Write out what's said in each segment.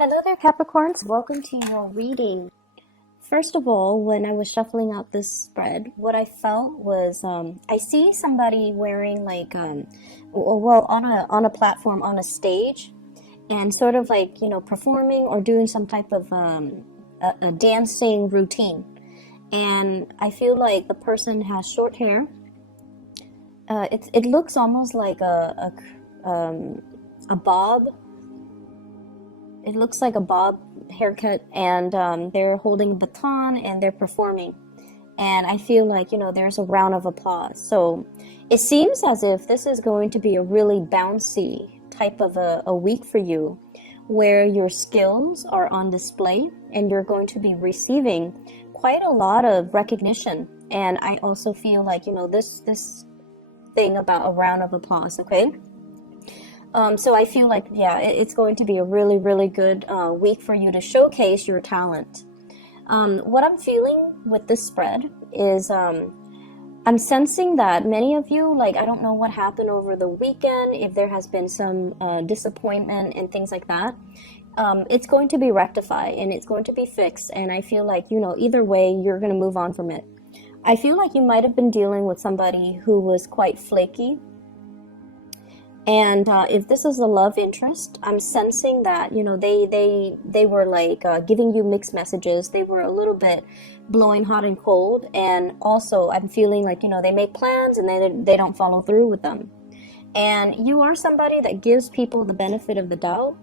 Hello there, Capricorns. Welcome to your reading. First of all, when I was shuffling out this spread, what I felt was I see somebody wearing like well on a platform on a stage, and sort of like performing or doing some type of a dancing routine. And I feel like the person has short hair. It looks almost like a bob. It looks like a bob haircut, and they're holding a baton and they're performing. And I feel like, there's a round of applause. So it seems as if this is going to be a really bouncy type of a week for you, where your skills are on display and you're going to be receiving quite a lot of recognition. And I also feel like, this thing about a round of applause, okay? So I feel like, yeah, it's going to be a really, really good week for you to showcase your talent. What I'm feeling with this spread is I'm sensing that many of you, like, I don't know what happened over the weekend, if there has been some disappointment and things like that. It's going to be rectified and it's going to be fixed. And I feel like, either way, you're going to move on from it. I feel like you might have been dealing with somebody who was quite flaky. And if this is a love interest, I'm sensing that, they were like giving you mixed messages. They were a little bit blowing hot and cold. And also I'm feeling like, they make plans and they don't follow through with them. And you are somebody that gives people the benefit of the doubt.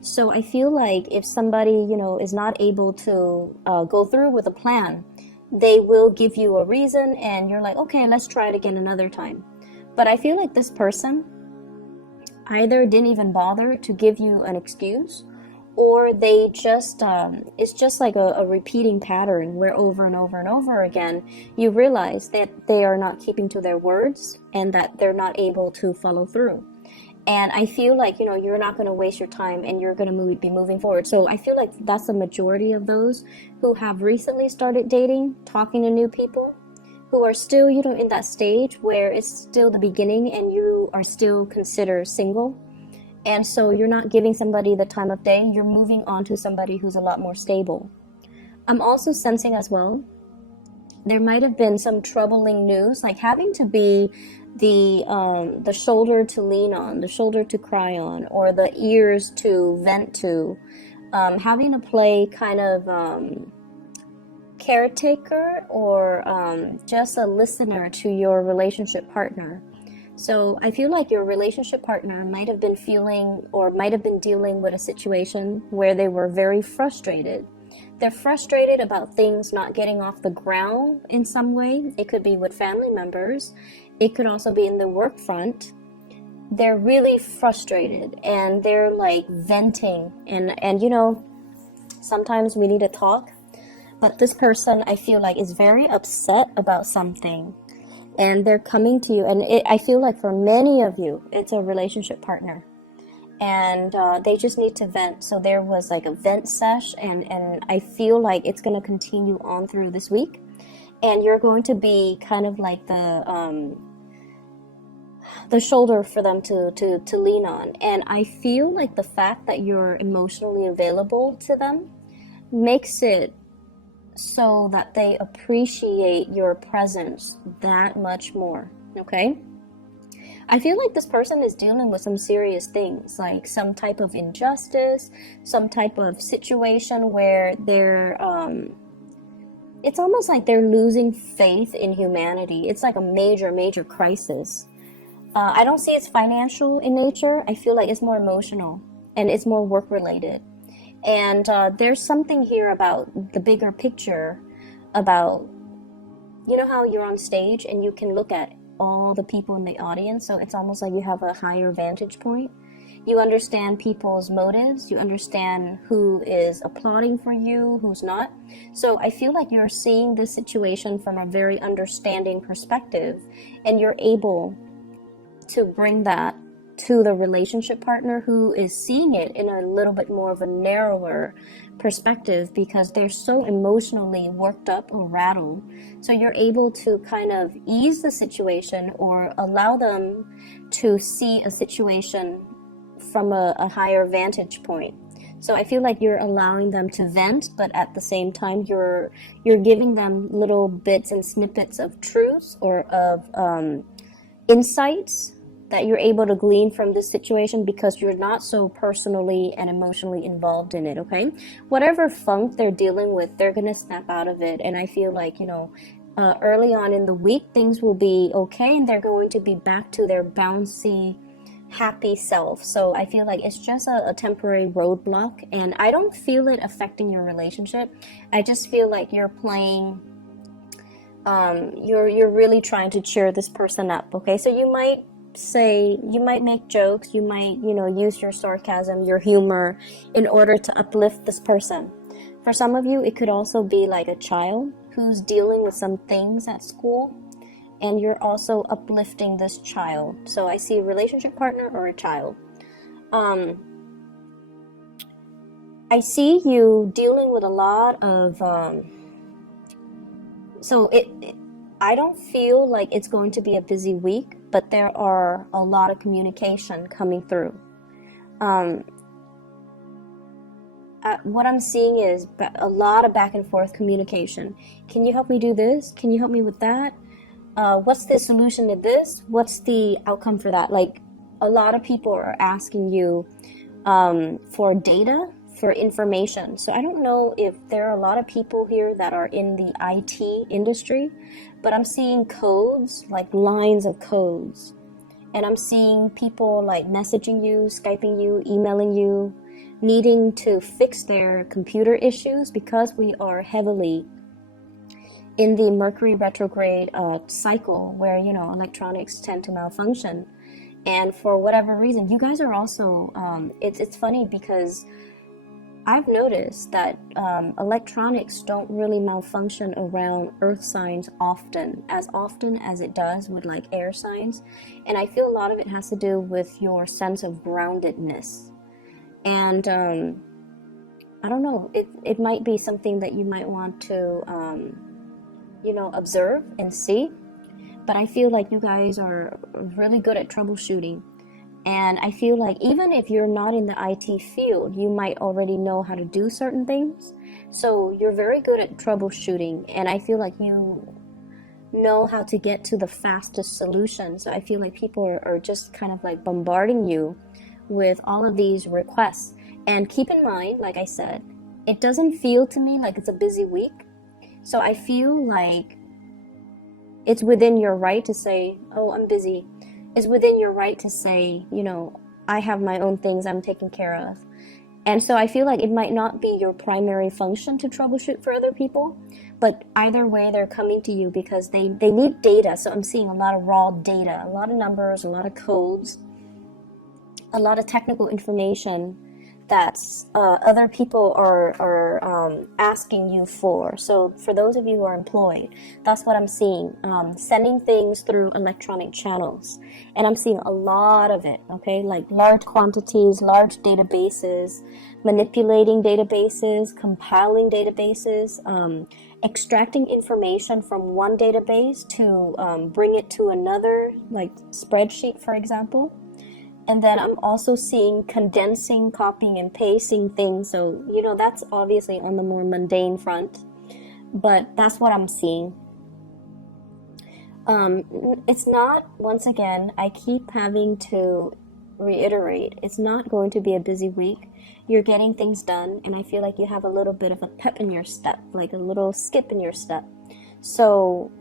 So I feel like if somebody, is not able to go through with a plan, they will give you a reason and you're like, okay, let's try it again another time. But I feel like this person either didn't even bother to give you an excuse, or they just it's just like a repeating pattern where over and over and over again you realize that they are not keeping to their words and that they're not able to follow through. And I feel like you're not going to waste your time and you're going to be moving forward. So I feel like that's the majority of those who have recently started dating, talking to new people, who are still, in that stage where it's still the beginning and you are still considered single. And so you're not giving somebody the time of day, you're moving on to somebody who's a lot more stable. I'm also sensing as well, there might have been some troubling news, like having to be the shoulder to lean on, the shoulder to cry on, or the ears to vent to, having to play kind of caretaker or just a listener to your relationship partner. So I feel like your relationship partner might have been feeling or might have been dealing with a situation where they were very frustrated. They're frustrated about things not getting off the ground in some way. It could be with family members. It could also be in the work front. They're really frustrated and they're like venting and sometimes we need to talk. But this person, I feel like, is very upset about something. And they're coming to you. And I feel like for many of you, it's a relationship partner. And they just need to vent. So there was like a vent sesh. And I feel like it's going to continue on through this week. And you're going to be kind of like the shoulder for them to lean on. And I feel like the fact that you're emotionally available to them makes it so that they appreciate your presence that much more, okay? I feel like this person is dealing with some serious things, like some type of injustice, some type of situation where they're, it's almost like they're losing faith in humanity. It's like a major, major crisis. I don't see it's financial in nature. I feel like it's more emotional and it's more work-related. And there's something here about the bigger picture about, how you're on stage and you can look at all the people in the audience. So it's almost like you have a higher vantage point. You understand people's motives. You understand who is applauding for you, who's not. So I feel like you're seeing this situation from a very understanding perspective, and you're able to bring that to the relationship partner who is seeing it in a little bit more of a narrower perspective because they're so emotionally worked up or rattled. So you're able to kind of ease the situation or allow them to see a situation from a higher vantage point. So I feel like you're allowing them to vent, but at the same time you're giving them little bits and snippets of truths or of insights that you're able to glean from this situation because you're not so personally and emotionally involved in it, okay? Whatever funk they're dealing with, they're gonna snap out of it. And I feel like, early on in the week, things will be okay and they're going to be back to their bouncy, happy self. So I feel like it's just a temporary roadblock, and I don't feel it affecting your relationship. I just feel like you're playing, you're really trying to cheer this person up, okay? So you might make jokes, you might, use your sarcasm, your humor in order to uplift this person. For some of you, it could also be like a child who's dealing with some things at school, and you're also uplifting this child. So I see a relationship partner or a child. I see you dealing with a lot of, I don't feel like it's going to be a busy week, but there are a lot of communication coming through. What I'm seeing is a lot of back and forth communication. Can you help me do this? Can you help me with that? What's the solution to this? What's the outcome for that? Like, a lot of people are asking you for data, for information. So I don't know if there are a lot of people here that are in the IT industry, but I'm seeing codes, like lines of codes. And I'm seeing people like messaging you, Skyping you, emailing you, needing to fix their computer issues because we are heavily in the Mercury retrograde cycle where, electronics tend to malfunction. And for whatever reason, you guys are also, it's funny because I've noticed that electronics don't really malfunction around earth signs often as it does with like air signs. And I feel a lot of it has to do with your sense of groundedness. And I don't know, it might be something that you might want to, observe and see. But I feel like you guys are really good at troubleshooting. And I feel like even if you're not in the IT field, you might already know how to do certain things. So you're very good at troubleshooting. And I feel like you know how to get to the fastest solutions. I feel like people are just kind of like bombarding you with all of these requests. And keep in mind, like I said, it doesn't feel to me like it's a busy week. So I feel like it's within your right to say, oh, I'm busy. It's within your right to say, I have my own things I'm taking care of. And so I feel like it might not be your primary function to troubleshoot for other people, but either way, they're coming to you because they need data. So I'm seeing a lot of raw data, a lot of numbers, a lot of codes, a lot of technical information that other people are asking you for. So for those of you who are employed, that's what I'm seeing. Sending things through electronic channels. And I'm seeing a lot of it, okay? Like large quantities, large databases, manipulating databases, compiling databases, extracting information from one database to bring it to another, like spreadsheet, for example. And then I'm also seeing condensing, copying, and pasting things. So, that's obviously on the more mundane front. But that's what I'm seeing. It's not, once again, I keep having to reiterate, it's not going to be a busy week. You're getting things done. And I feel like you have a little bit of a pep in your step, like a little skip in your step. So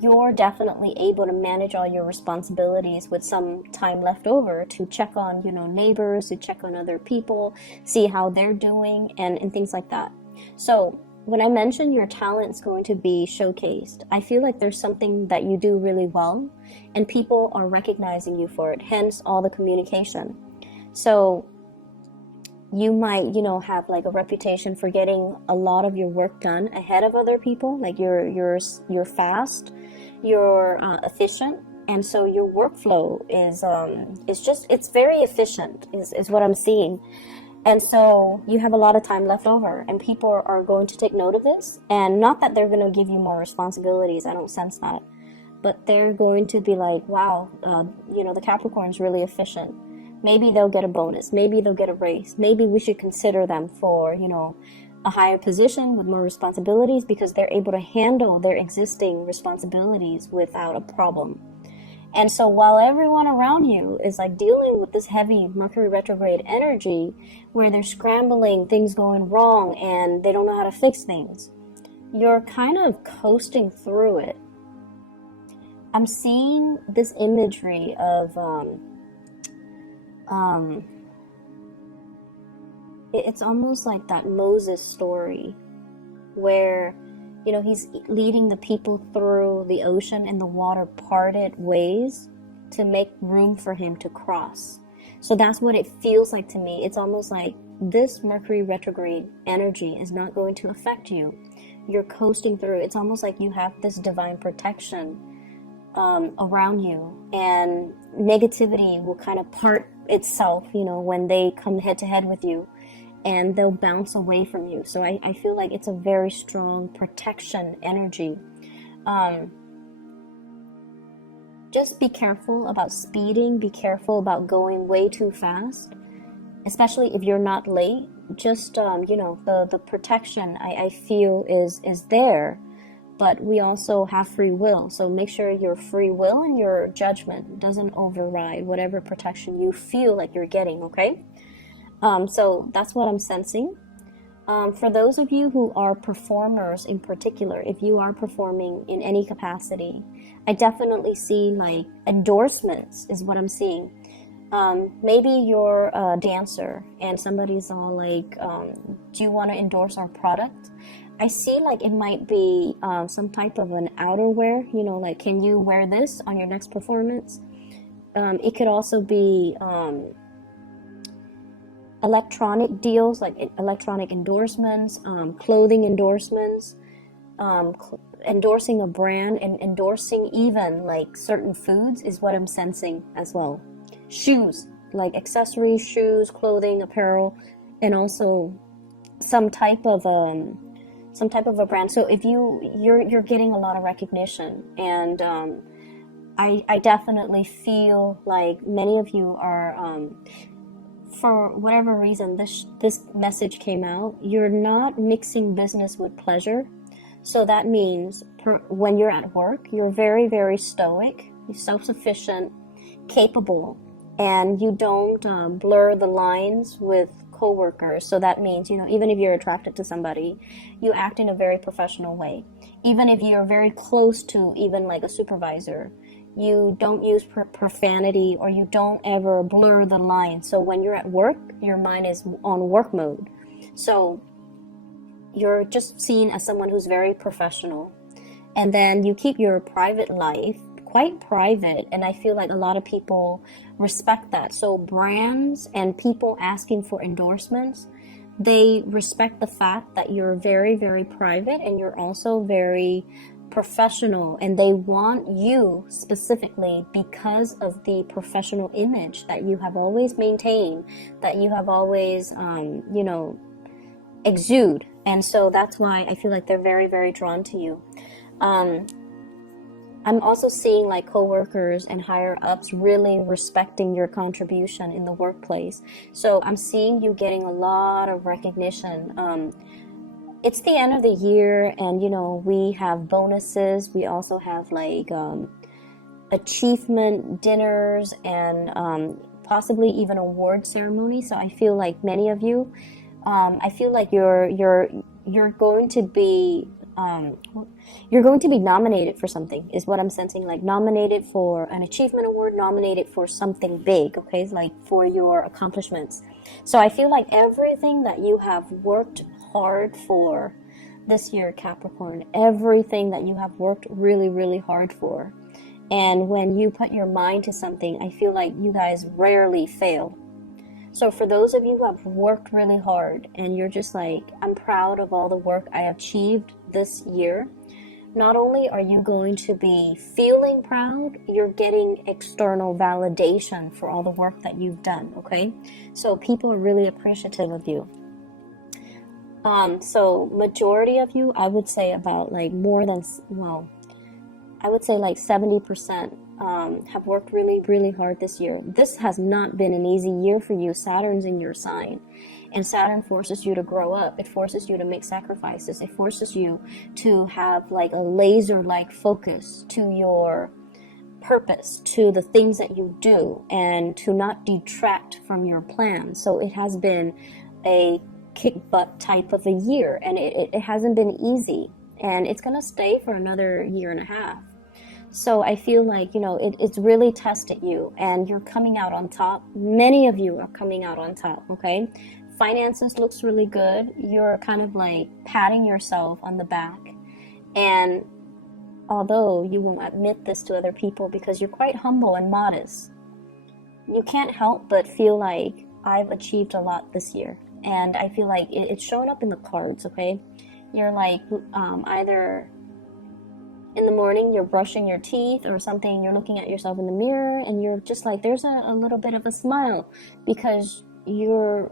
you're definitely able to manage all your responsibilities with some time left over to check on, neighbors, to check on other people, see how they're doing, and things like that. So when I mention your talent's going to be showcased, I feel like there's something that you do really well, and people are recognizing you for it, hence all the communication. So you might, have like a reputation for getting a lot of your work done ahead of other people. Like you're fast, you're efficient, and so your workflow it's very efficient is what I'm seeing. And so you have a lot of time left over, and people are going to take note of this. And not that they're going to give you more responsibilities, I don't sense that, but they're going to be like, wow, the Capricorn's really efficient. Maybe they'll get a bonus. Maybe they'll get a raise. Maybe we should consider them for, you know, a higher position with more responsibilities because they're able to handle their existing responsibilities without a problem. And so while everyone around you is like dealing with this heavy Mercury retrograde energy where they're scrambling, things going wrong, and they don't know how to fix things, you're kind of coasting through it. I'm seeing this imagery of it's almost like that Moses story where, you know, he's leading the people through the ocean and the water parted ways to make room for him to cross. So that's what it feels like to me. It's almost like this Mercury retrograde energy is not going to affect you. You're coasting through. It's almost like you have this divine protection around you, and negativity will kind of part itself, you know, when they come head to head with you, and they'll bounce away from you. So I feel like it's a very strong protection energy. Just be careful about speeding. Be careful about going way too fast, especially if you're not late. Just, you know, the protection I feel is there, but we also have free will. So make sure your free will and your judgment doesn't override whatever protection you feel like you're getting, okay? So that's what I'm sensing. For those of you who are performers in particular, if you are performing in any capacity, I definitely see like endorsements is what I'm seing. Maybe you're a dancer and somebody's all like, do you want to endorse our product? I see like it might be some type of an outerwear, you know, like, can you wear this on your next performance? It could also be electronic deals, like electronic endorsements, clothing endorsements, endorsing a brand, and endorsing even like certain foods is what I'm sensing as well. Shoes, like accessories, shoes, clothing, apparel, and also some type of a brand. So if you're getting a lot of recognition, and I definitely feel like many of you are, for whatever reason, this message came out. You're not mixing business with pleasure. So that means when you're at work, you're very, very stoic, you're self-sufficient, capable, and you don't blur the lines with coworkers. So that means, you know, even if you're attracted to somebody, you act in a very professional way. Even if you're very close to even like a supervisor, you don't use profanity, or you don't ever blur the line. So when you're at work, your mind is on work mode. So you're just seen as someone who's very professional. And then you keep your private life quite private, and I feel like a lot of people respect that. So brands and people asking for endorsements, they respect the fact that you're very, very private, and you're also very professional, and they want you specifically because of the professional image that you have always maintained, that you have always you know, exude. And so that's why I feel like they're very, very drawn to you. I'm also seeing like coworkers and higher ups really respecting your contribution in the workplace. So I'm seeing you getting a lot of recognition. It's the end of the year, and you know, we have bonuses. We also have like achievement dinners, and possibly even award ceremony. So I feel like many of you, I feel like you're going to be nominated for something, is what I'm sensing. Like nominated for an achievement award, nominated for something big, okay, like for your accomplishments. So I feel like everything that you have worked hard for this year, Capricorn, everything that you have worked really, really hard for, and when you put your mind to something, I feel like you guys rarely fail. So for those of you who have worked really hard, and you're just like, I'm proud of all the work I achieved this year, not only are you going to be feeling proud, you're getting external validation for all the work that you've done, okay? So people are really appreciative of you. So majority of you, I would say about like more than, well, I would say like 70% have worked really, really hard this year. This has not been an easy year for you. Saturn's in your sign, and Saturn forces you to grow up. It forces you to make sacrifices. It forces you to have like a laser-like focus to your purpose, to the things that you do, and to not detract from your plan. So it has been a kick butt type of a year, and it hasn't been easy, and it's gonna stay for another year and a half. So I feel like, you know, it's really tested you, and you're coming out on top. Many of you are coming out on top, okay? Finances looks really good. You're kind of like patting yourself on the back. And although you won't admit this to other people because you're quite humble and modest, you can't help but feel like I've achieved a lot this year. And I feel like it's showing up in the cards, okay? You're like either in the morning you're brushing your teeth or something, you're looking at yourself in the mirror and you're just like, there's a little bit of a smile because you're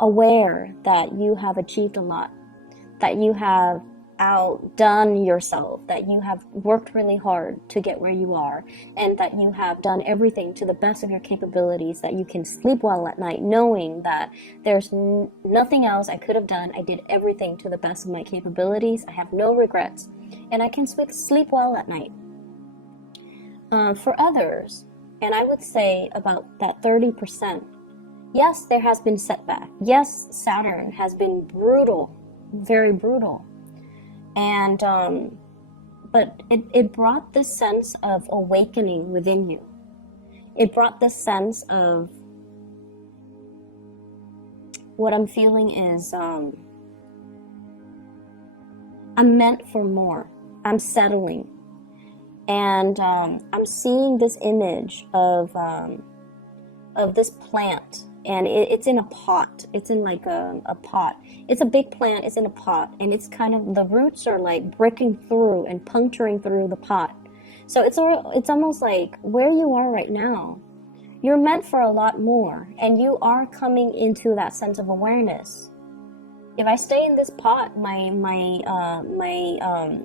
aware that you have achieved a lot, that you have outdone yourself, that you have worked really hard to get where you are, and that you have done everything to the best of your capabilities, that you can sleep well at night knowing that there's nothing else I could have done. I did everything to the best of my capabilities. I have no regrets, and I can sleep well at night. For others, and I would say about that 30%, yes, there has been setback. Yes, Saturn has been brutal, very brutal. And, but it brought this sense of awakening within you. It brought this sense of, what I'm feeling is, I'm meant for more. I'm settling. And, I'm seeing this image of this plant. And it's in a pot. It's in like a pot. It's a big plant. It's in a pot. And it's kind of, the roots are like breaking through and puncturing through the pot. So it's almost like where you are right now, you're meant for a lot more. And you are coming into that sense of awareness. If I stay in this pot, my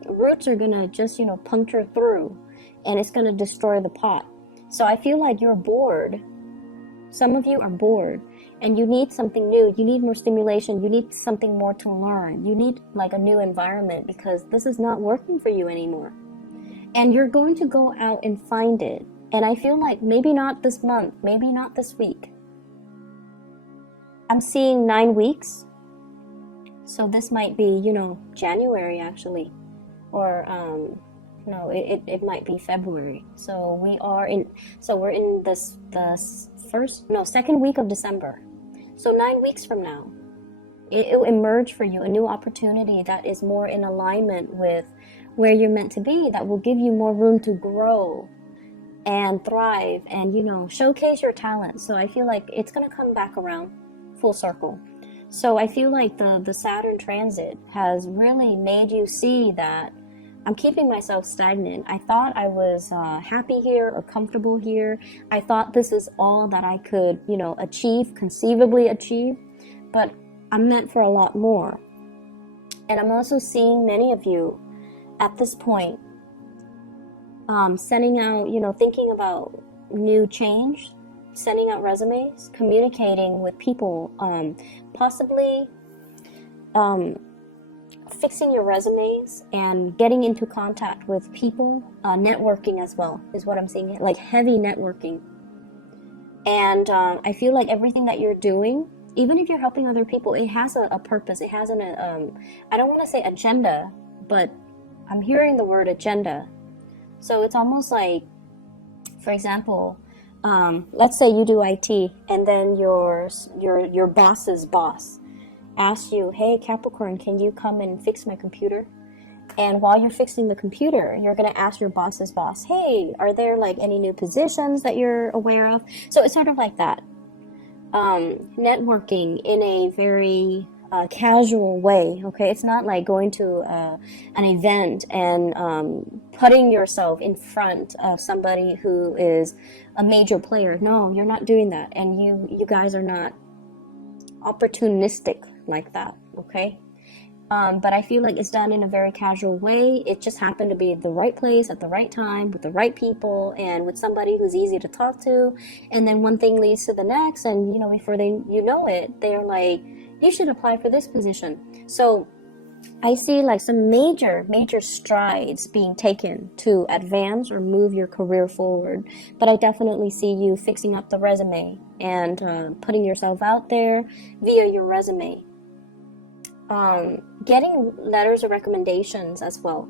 roots are going to just, you know, puncture through. And it's going to destroy the pot. So I feel like you're bored. Some of you are bored and you need something new. You need more stimulation. You need something more to learn. You need like a new environment because this is not working for you anymore. And you're going to go out and find it. And I feel like maybe not this month, maybe not this week. I'm seeing 9 weeks. So this might be, you know, January actually. Or, no, it might be February. So we're in the second week of December. So 9 weeks from now, it will emerge for you a new opportunity that is more in alignment with where you're meant to be, that will give you more room to grow and thrive and, you know, showcase your talent. So I feel like it's going to come back around full circle. So I feel like the Saturn transit has really made you see that I'm keeping myself stagnant. I thought I was happy here or comfortable here. I thought this is all that I could, you know, conceivably achieve, but I'm meant for a lot more. And I'm also seeing many of you at this point sending out, you know, thinking about new change, sending out resumes, communicating with people, possibly fixing your resumes and getting into contact with people, networking as well is what I'm seeing, like heavy networking. And I feel like everything that you're doing, even if you're helping other people, it has a purpose. It has an, I don't want to say agenda, but I'm hearing the word agenda. So it's almost like, for example, let's say you do IT and then your boss's boss asks you, hey Capricorn, can you come and fix my computer? And while you're fixing the computer, you're going to ask your boss's boss, hey, are there like any new positions that you're aware of? So it's sort of like that. Networking in a very casual way, okay? It's not like going to an event and putting yourself in front of somebody who is a major player. No, you're not doing that. And you guys are not opportunistic like that, okay? But I feel like it's done in a very casual way. It just happened to be at the right place at the right time with the right people and with somebody who's easy to talk to. And then one thing leads to the next, and before you know it, they're like, you should apply for this position. So I see like some major strides being taken to advance or move your career forward. But I definitely see you fixing up the resume and putting yourself out there via your resume. Getting letters of recommendations as well.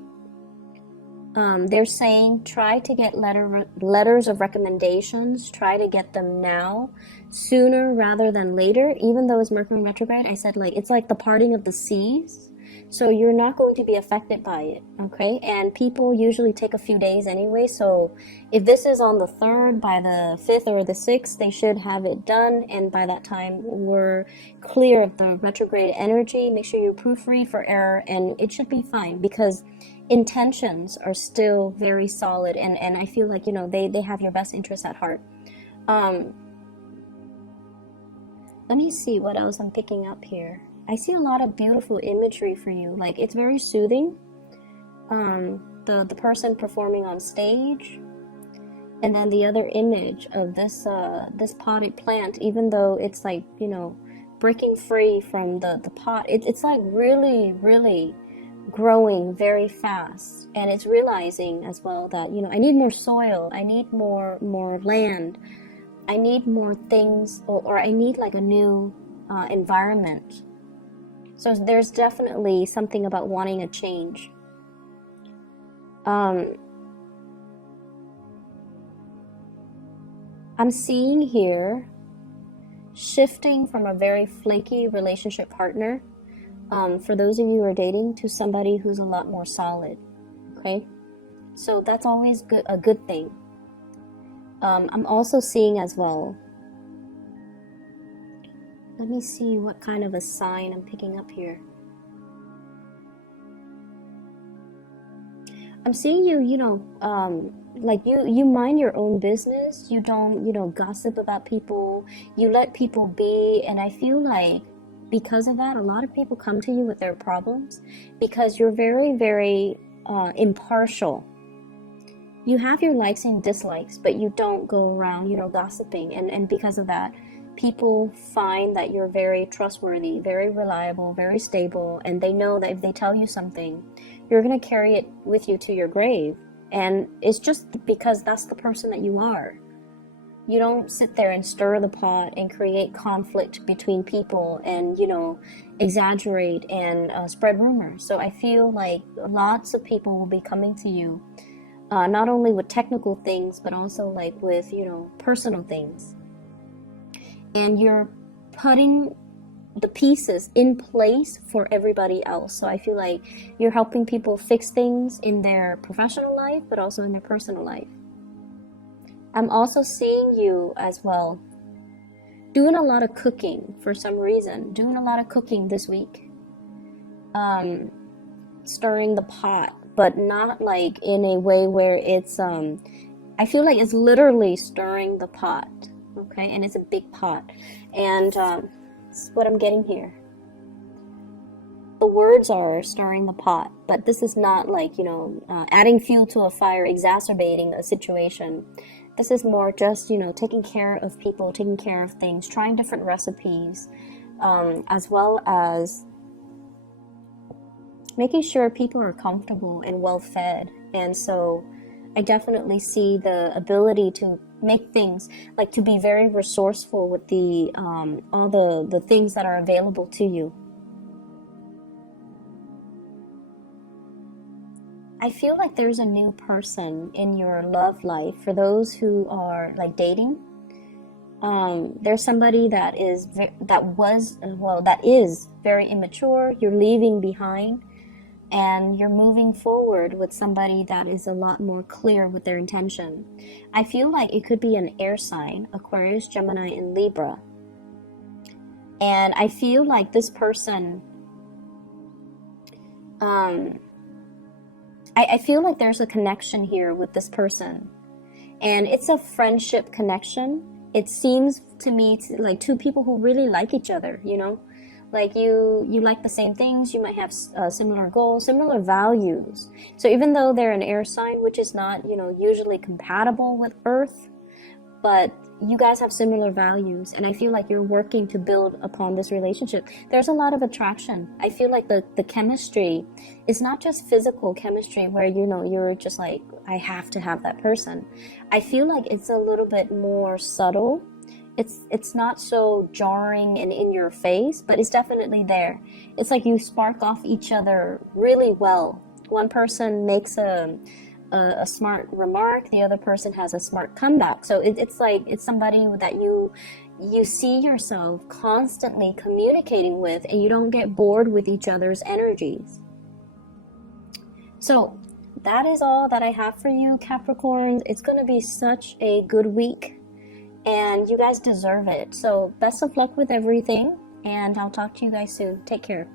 They're saying try to get letters of recommendations. Try to get them now, sooner rather than later. Even though it's Mercury retrograde, I said like it's like the parting of the seas. So you're not going to be affected by it, okay? And people usually take a few days anyway. So if this is on the 3rd, by the 5th or the 6th, they should have it done. And by that time, we're clear of the retrograde energy. Make sure you proofread for error, and it should be fine because intentions are still very solid. And I feel like, they have your best interest at heart. Let me see what else I'm picking up here. I see a lot of beautiful imagery for you. Like, it's very soothing. The person performing on stage, and then the other image of this potted plant. Even though it's like breaking free from the pot, it's like really growing very fast, and it's realizing as well that I need more soil, I need more land, I need more things, or I need like a new environment. So there's definitely something about wanting a change. I'm seeing here shifting from a very flaky relationship partner, for those of you who are dating, to somebody who's a lot more solid. Okay, so that's always a good thing. I'm also seeing as well. Let me see what kind of a sign I'm picking up here. I'm seeing you, like you mind your own business. You don't, gossip about people. You let people be. And I feel like because of that, a lot of people come to you with their problems because you're very, very impartial. You have your likes and dislikes, but you don't go around, gossiping. And because of that, people find that you're very trustworthy, very reliable, very stable, and they know that if they tell you something, you're going to carry it with you to your grave. And it's just because that's the person that you are. You don't sit there and stir the pot and create conflict between people and, exaggerate and spread rumors. So I feel like lots of people will be coming to you, not only with technical things, but also like with, personal things. And you're putting the pieces in place for everybody else. So I feel like you're helping people fix things in their professional life, but also in their personal life. I'm also seeing you as well doing a lot of cooking for some reason. Doing a lot of cooking this week. Stirring the pot, but not like in a way where it's, I feel like it's literally stirring the pot. Okay, and it's a big pot, and that's what I'm getting here. The words are stirring the pot, but this is not like adding fuel to a fire, exacerbating a situation. This is more just taking care of people, taking care of things, trying different recipes, as well as making sure people are comfortable and well fed. And so I definitely see the ability to make things, like to be very resourceful with the all the things that are available to you. I feel like there's a new person in your love life. For those who are like dating, there's somebody that is very immature. You're leaving behind, and you're moving forward with somebody that is a lot more clear with their intention. I feel like it could be an air sign, Aquarius, Gemini, and Libra. And I feel like this person, I feel like there's a connection here with this person. And it's a friendship connection. It seems to me like two people who really like each other, Like you like the same things, you might have similar goals, similar values. So even though they're an air sign, which is not, usually compatible with Earth, but you guys have similar values, and I feel like you're working to build upon this relationship. There's a lot of attraction. I feel like the chemistry is not just physical chemistry where, you're just like, I have to have that person. I feel like it's a little bit more subtle. It's not so jarring and in your face, but it's definitely there. It's like you spark off each other really well. One person makes a smart remark, the other person has a smart comeback. So it's like it's somebody that you see yourself constantly communicating with, and you don't get bored with each other's energies. So that is all that I have for you, Capricorns. It's going to be such a good week, and you guys deserve it. So best of luck with everything, and I'll talk to you guys soon. Take care.